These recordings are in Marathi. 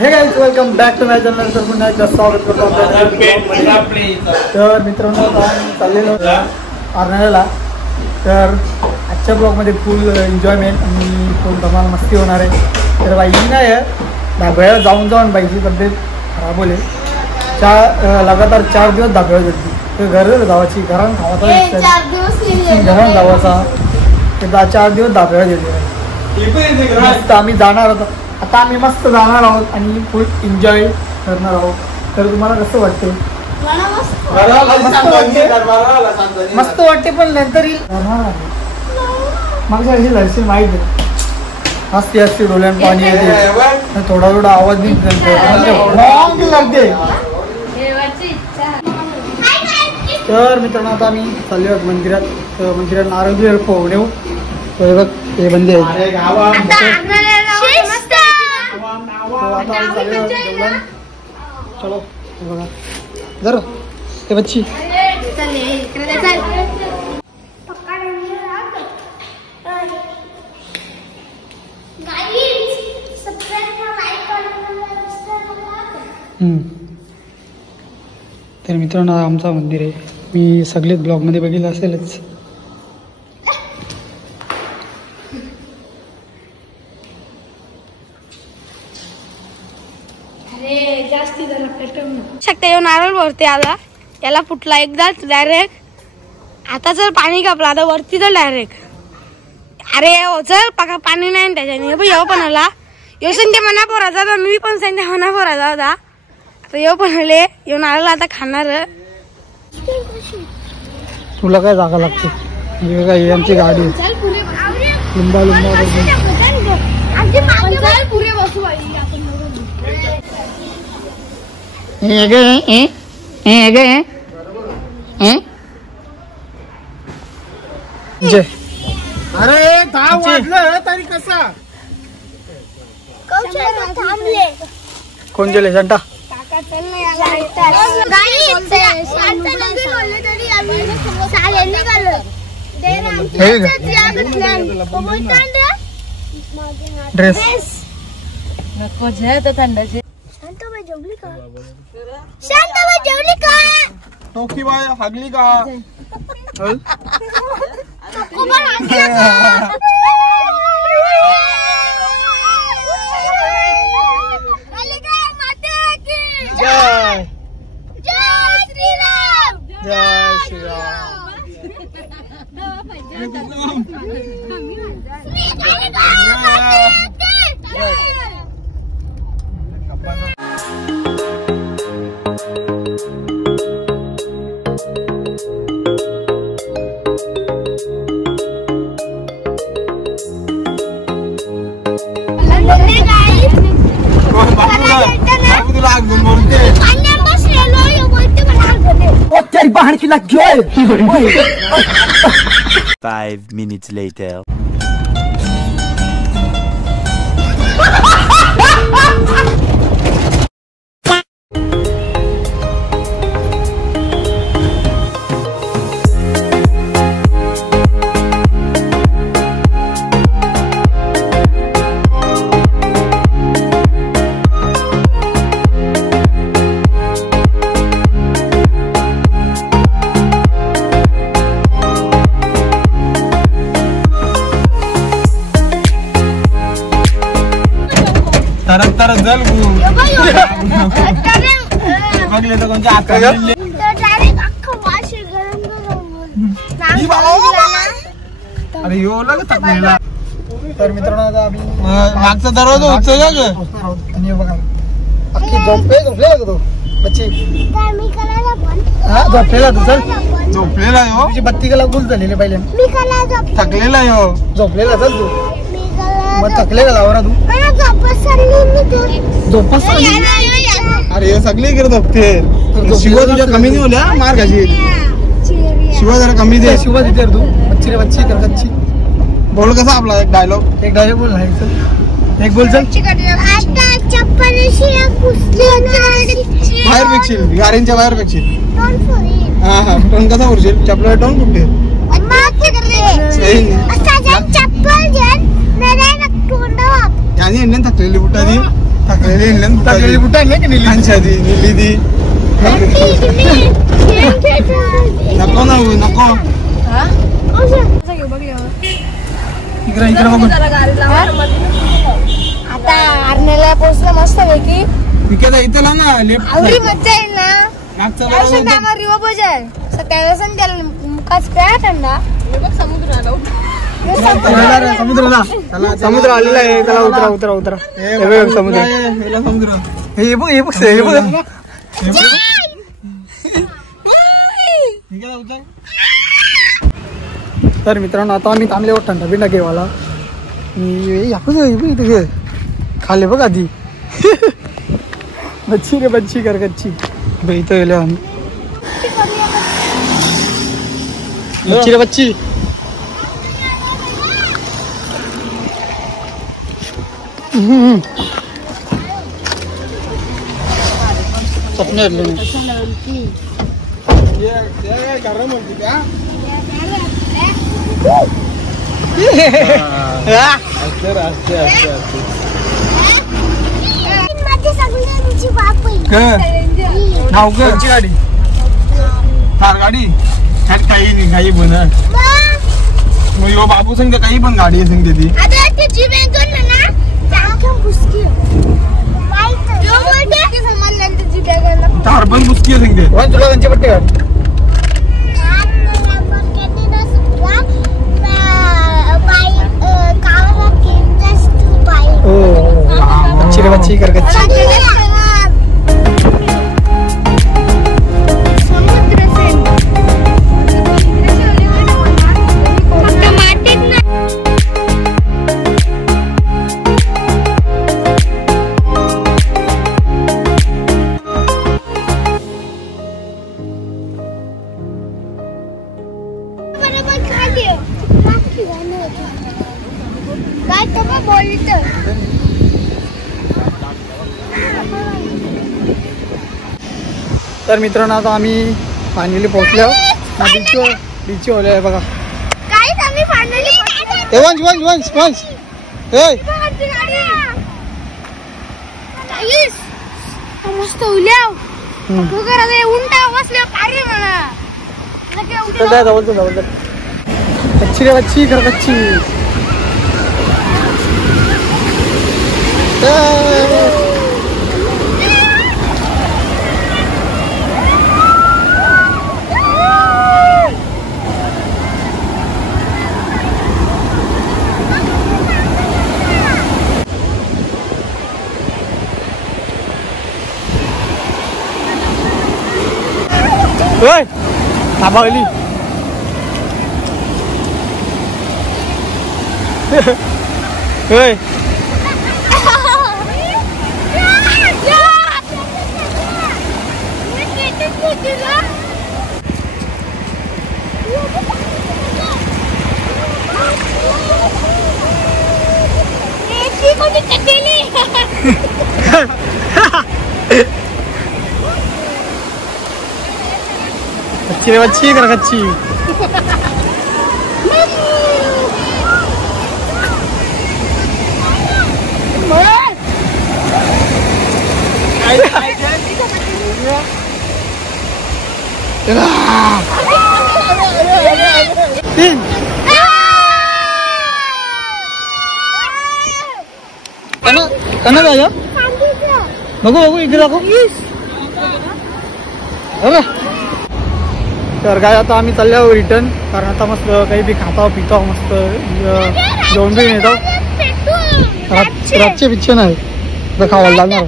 हे guys, welcome back to my channel. तर पुन्हा एकदा स्वागत करतो आपल्या. तर मित्रांनो, आपण चाललेलो अर्नाळ्याला. तर आजच्या ब्लॉगमध्ये फुल एन्जॉयमेंट आणि फुल धमाल मस्ती होणार आहे. तर बाई नाही धाब्याला जाऊन बाईची तब्येत खराब होले. लगातार 4 दिवस धाब्यावर होती. तर घर जावाची घरात खावाचा घरात जावाचा ते 4 दिवस धाब्यावर गेले. मस्त आम्ही जाणार होतो. आता आम्ही मस्त जाणार आहोत आणि फुल एन्जॉय करणार आहोत. तर तुम्हाला कसं वाटतं? मस्त वाटते, पण नंतर मागच्या वर्षी लढशी माहीत आहे. असते असते डोळ्यात पाणी येते, थोडा थोडा आवाज नाही लागते. तर मित्रांनो, आता आम्ही चाललो आहोत मंदिरात. तर मंदिरात नारंगी पोहून येऊ. बघ हे बंदे आहेत. चलो बघा जरा ते बच्ची तर मित्रांनो, आमचा मंदिर आहे. मी सगळेच ब्लॉग मध्ये बघितलं असेलच. शकता येऊन नारळ भरते आला याला फुटला एकदाच डायरेक्ट. आता जर पाणी कापला आता वरती तर डायरेक्ट. अरे जर पाणी नाही त्याच्याने येऊ पण आला. येऊ संध्या मना पोराचा होता, मी पण संध्या मना पोराचा होता. आता येऊ पण आले. येऊन आला आता खाणार. तुला काय जागा लागते? काय आमची गाडी लिंबा लिंबा अरे 10 वाजलं तरी कसा कोण गेले जनता? ड्रेस नको थंडाचे. टोकी बाय हागली का? जय श्रीराम. जय श्रीराम. बाहर की लग गया. 5 minutes later. तरफ जल बघले तर कोणत्या अरे येऊ लागत. तर मित्रांनो, आता आम्ही मागचा दरवाजा आणि बघा अख्खी झोपलेला तो बच्ची. हा झोपलेला तू. चल झोपलेला हो. तुझी बत्ती कला गुल झालेली पहिले. थकलेला हो. झोपलेला चल तू. मग थकले का लावरा तू झोपास अरे सगळे इकडे झोपते शिवा तुझ्या कमी नाही होल्या मार खाशी शिवा जरा कमी दे शिवा देते तू बच्ची रे बच्ची कर कच्ची बोल कसा आपला एक डायलॉग बोल ना एक बोल चल बाहेर पेक्षील गाड्यांच्या बाहेर पेक्षील हा हा पण कसा उरशील चपला टोन कुठे यानी इंडियन थकलेली बुटा दी थकलेली इंडियन टाकलेली बुटा नाही की नीली नीली दी नको ना नको इकडे बघून आता आरण्याला पोहोचलं मस्त पैकी विकेता इथं लाव ना लेफ्ट आवडी मज्जा येईल ना मागचा रिवा बजाय त्याला मुखाच काय थंडा समुद्र आलेला आहे त्याला उतरा उतरा समुद्र समुद्र हे बघ तर मित्रांनो आता आम्ही थांबल्यावर थंडा बिंडा घेवाला इथे खाले बघ आधी बच्ची रे बच्ची कर कच्ची इथं गेलो आम्ही बच्ची रे बच्ची स्वप्न नाव घरची गाडी थार गाडी ह्यात काही नाही काही पण मग यो बाबू संग काही पण गाडी आहे संग ती थार पण बुसकी आहे संग तुला त्यांची पट्टी काढ बच्ची रे बच्ची कर कच्ची तर मित्रांनो आता आम्ही फायनली पोहोचलो बीच ओले आहे बघा वंश वंश वंश वंश मस्त उल्याव उंटा बसल्या पारे म्हणा कच्ची रे बच्ची कर कच्ची थांबावली कच्ची रे बच्ची कर कच्ची कना जायचं बघू बघू इकडे दाखव तर काय आता आम्ही चाललो रिटर्न कारण आता मस्त काही बी खाता पिता मस्त जेवण बी येतो रातचे पिच्चे नाही खावायला लागणार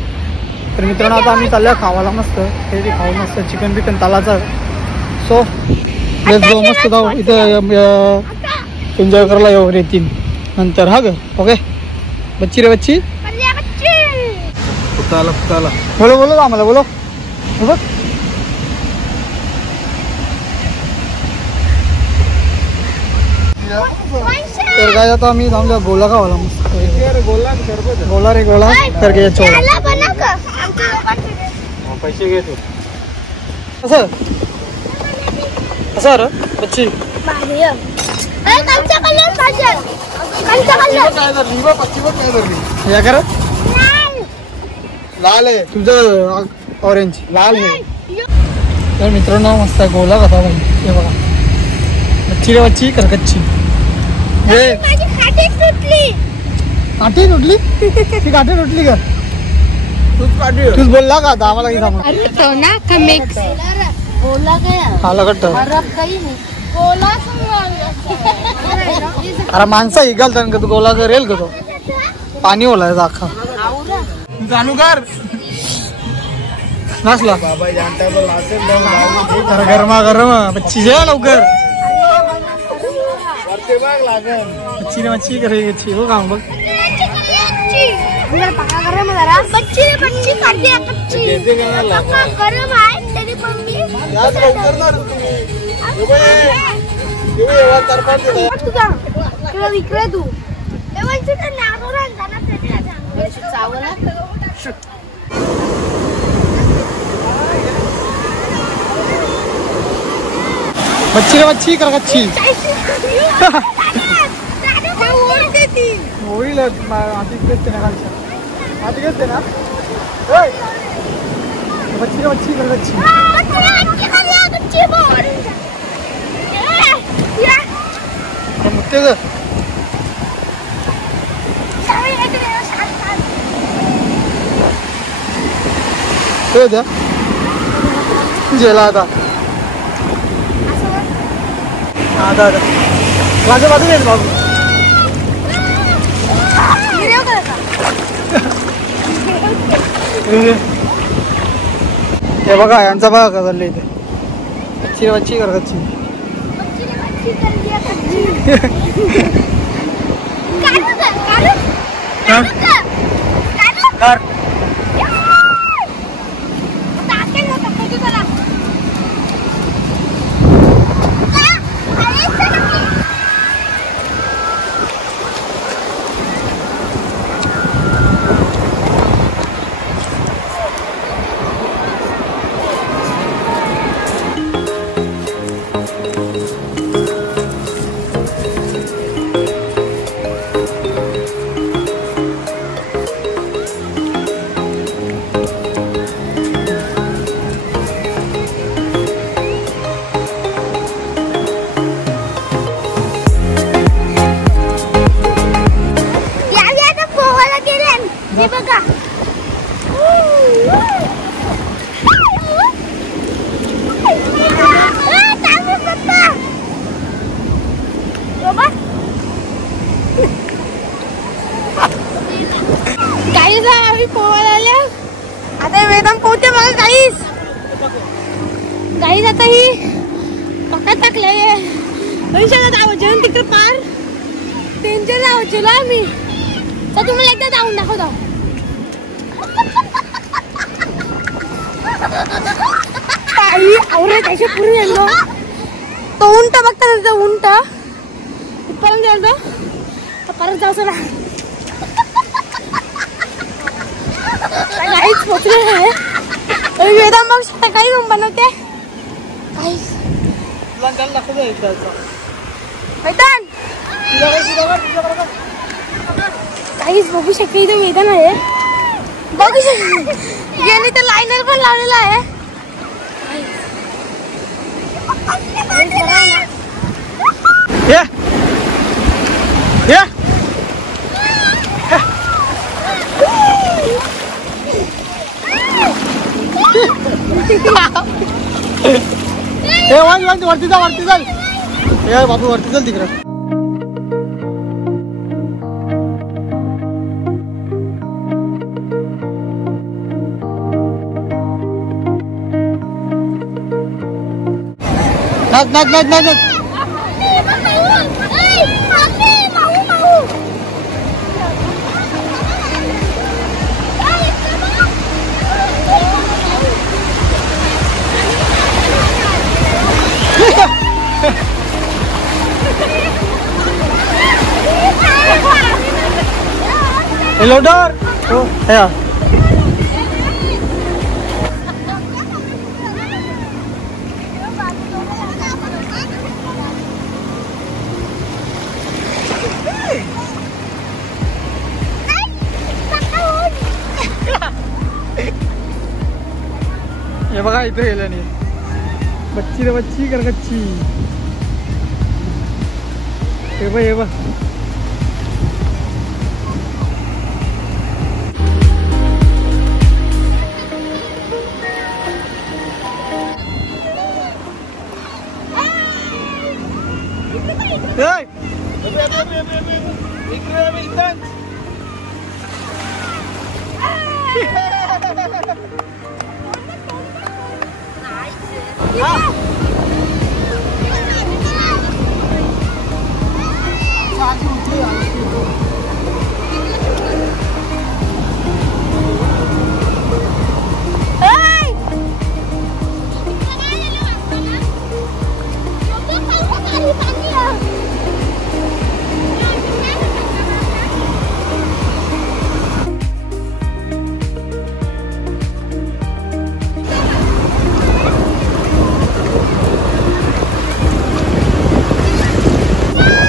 तर मित्रांनो आता आम्ही चाललो खावायला मस्त काही बी खाऊ मस्त चिकन बिकन तालाचं सो लेट्स गो मस्त जाऊ इथं एन्जॉय करायला येऊ रेतीन नंतर हा ग ओके बच्ची रे बच्ची फुटाला फुटाला बोलो बोलो आम्हाला बोलो बघ तर काय आता आम्ही थांबलो गोला खावाला मस्त गोला सरबत गोला रे गोला तर घे छोला पैसे घेतो असं असं रे बच्ची या कर लाल आहे तुमचं ऑरेंज लाल आहे तर मित्रांनो मस्त गोला कसा भाई हे बघा मच्छी रे मच्छी करकच्ची हे काठी तुटली ती काठी तुटली का तूच बोलला का आता आम्हाला काही आला कट्ट अरे माणसा हिगाल का तू गोला करेल का तो पाणी ओलाय अख्खा चालू कर नसला गरमा गरम मच्छी जे लवकर मच्छी रे मच्छी करे मच्छी हो काम बघ विक्रे तू मच्छी रे मच्छी कर कच्ची होईल आधी घेते ना खालच्या आधी घेते ना मच्छी रे मच्छी कर कच्ची मुत्ते ग हो द्या जेला आता आता माझ्या बाजूला येईल बाबू हे बघा यांचा बघा का चाललं इथे मच्छी मच्छी कर कच्ची आता वेदम पोहते बघा गाईस आता ही पका टाकलंय जेवण तिकडे पार त्यांच्या जावं आम्ही तर तुम्हाला एकदा जाऊन दाखवतो आवरे त्याच्या पूर्ण गेलो तो उंट बघता ना उंट इथपर्यंत गेलो तर परत जाऊ ना काहीच पोचले नाही वेदा मग काही बनवते काहीच बघू शकते इथे वेदा नाही बघू शकते याने तर लायनर पण लावलेला आहे वरती चाल हे बाबू वरती चाल तिकडे नाच लोडर हो या हे बघा इथे गेलं नाही बच्ची रे बच्ची कर कच्ची हे बघ हे बघ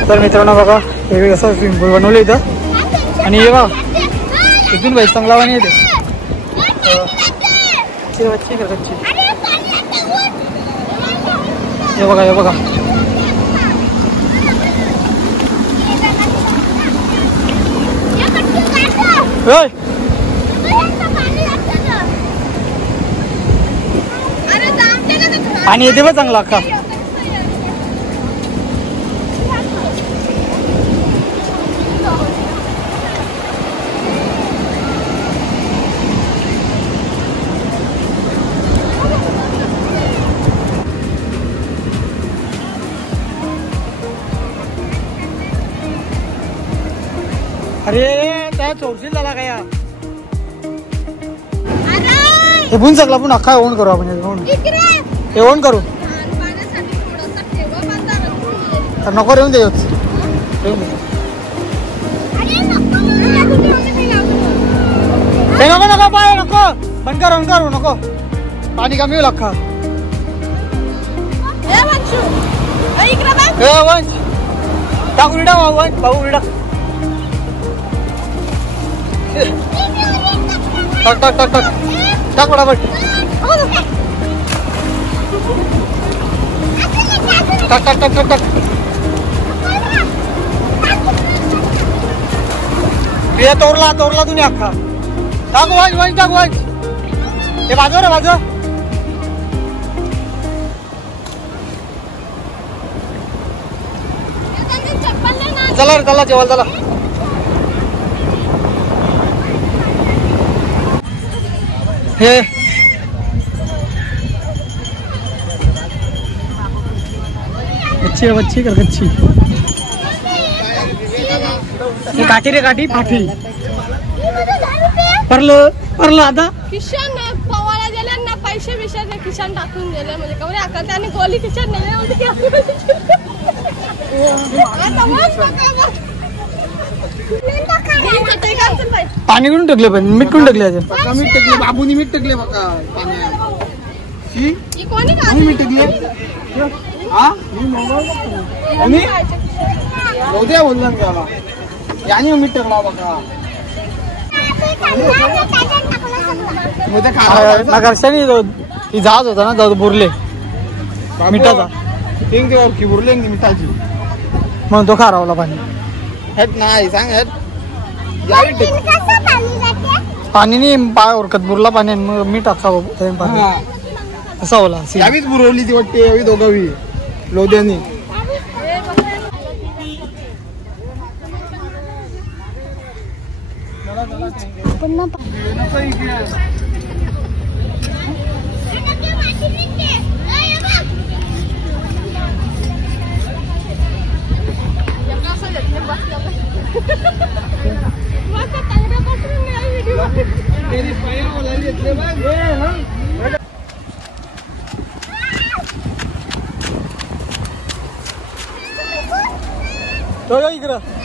तर मित्रांनो बघा हे असं स्विमिंग पूल बनवलं इथं आणि हे बघा इथून बाई चांगला पाणी येते हे बघा हे बघा पाणी येते बघ चांगला अख्खा अरे त्या चौशील झाला काय हे बुन सकला पण अख्खा ओन करू आपण हे ओन करू तर नको येऊन दे नको नको पाय नको बंद करू नको पाणी कमी होईल अख्खा वंश टाक उलटा वंश भाऊ उलटा टाक टाक टाक टाक टाक फटाफट टाक टाक टाक टाक टाक हे तोरला तुम्ही अख्खा टाक वंश टाक वंश हे बाजू रे बाजू चला रे चला जेवायला चला हे बच्ची कर बच्ची काठी रे काठी पाठी परलं आता किशन पवायला गेले ना पैसे विषय किशन टाकून गेले म्हणजे कवरे आका त्याने गोली किशन पाणी कुठून टाकले पण मीठ कुठून टाकले मीठ टाकले बाबूनी मीठ टाकले बघा मीठ टाकले उद्या बोलला त्याला याने मीठ टाकला बघा घरच्यानी ती जहाज होता ना जाऊ बुरले मिठाचा की बुरले मिठाची म्हणून तो खारावला पाणी हेट नाही सांग हेट पाणी नाही पाय ओरखत बुरला पाणी मग मीठ अख्खा पाणी असा होला यावीच बुरवली ती वाटते यावी दोघावी लोद्यानी तो इकडं